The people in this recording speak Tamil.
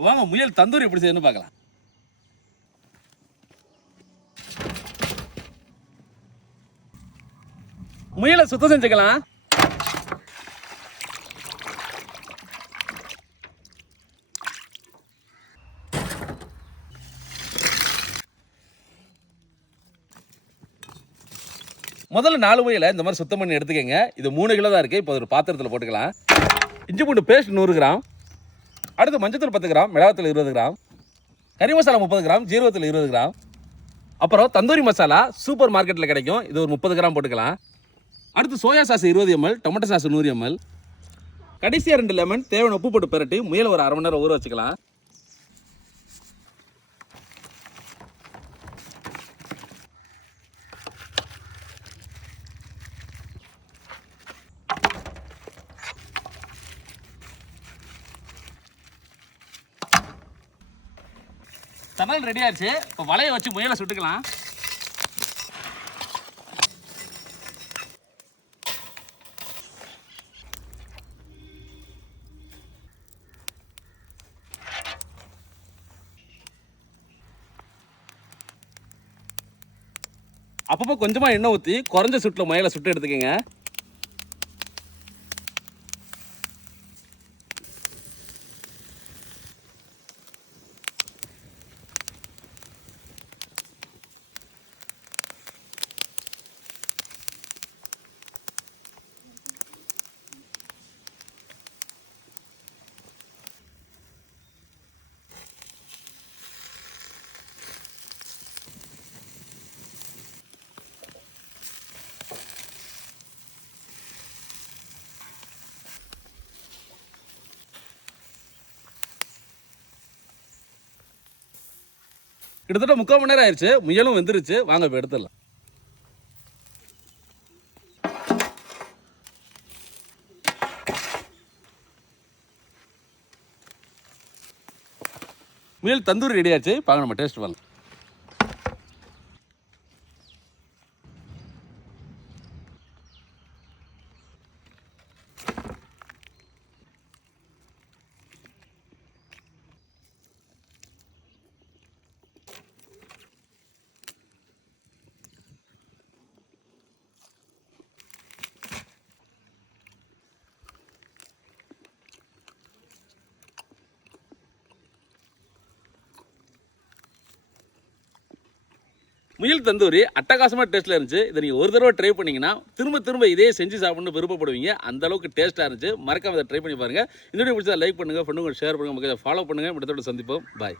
இப்போ வாங்க முயல் தந்தூரி எப்படி செய்யணும்னு பார்க்கலாம். முயலை சுத்தம் செஞ்சுக்கலாம். முதல்ல 4 முயலை இந்த மாதிரி சுத்தம் பண்ணி எடுத்துக்கங்க. இது 3 கிலோ தான் இருக்குது. இப்போ ஒரு பாத்திரத்தில் போட்டுக்கலாம். இஞ்சி பூண்டு பேஸ்ட் 100 கிராம், அடுத்து மஞ்சத்தூள் 10 கிராம், மிளகாத்தூள் 20 கிராம், கறி மசாலா 30 கிராம், ஜீரகத்தூள் 20 கிராம், அப்புறம் தந்தூரி மசாலா சூப்பர் மார்க்கெட்டில் கிடைக்கும். இது ஒரு 30 கிராம் போட்டுக்கலாம். அடுத்து soya sauce 20 ml, tomato sauce 100 ml, கடைசியாக 2 லெமன், தேவையான உப்பு போட்டு பிரட்டி முயலை ஒரு 1/2 மணி நேரம் ஊற வச்சுக்கலாம். சமையல் ரெடி ஆச்சு. இப்போ வலையை வச்சு முயலை சுட்டுக்கலாம். அப்பப்போ கொஞ்சமாக எண்ணெய் ஊற்றி குறைஞ்ச சுட்டில் முயலை சுட்டு எடுத்துக்கங்க. கிட்டத்தட்ட 3/4 மணி நேரம் ஆயிடுச்சு. முயலும் வெந்துருச்சு. வாங்க இப்போ எடுத்துடலாம். முயல் தந்தூரி ரெடி ஆச்சு. பாங்க நம்ம டேஸ்ட் பண்ணலாம். முயல் தந்தூரி அட்டகாசமாக டேஸ்ட்டில் இருந்துச்சு. இதை நீங்கள் ஒரு தடவை ட்ரை பண்ணிங்கன்னா திரும்ப திரும்ப இதே செஞ்சு சாப்பிட்ணுன்னு விருப்பப்படுவீங்க. அந்த அளவுக்கு டேஸ்ட்டாக இருந்துச்சு. மறக்காம அதை ட்ரை பண்ணி பாருங்கள். இந்த வீடியோ பிடிச்சா லைக் பண்ணுங்கள், ஃப்ரெண்டுங்க ஷேர் பண்ணுங்கள், ஃபாலோ பண்ணுங்கள். அடுத்த சந்திப்போம். பாய்.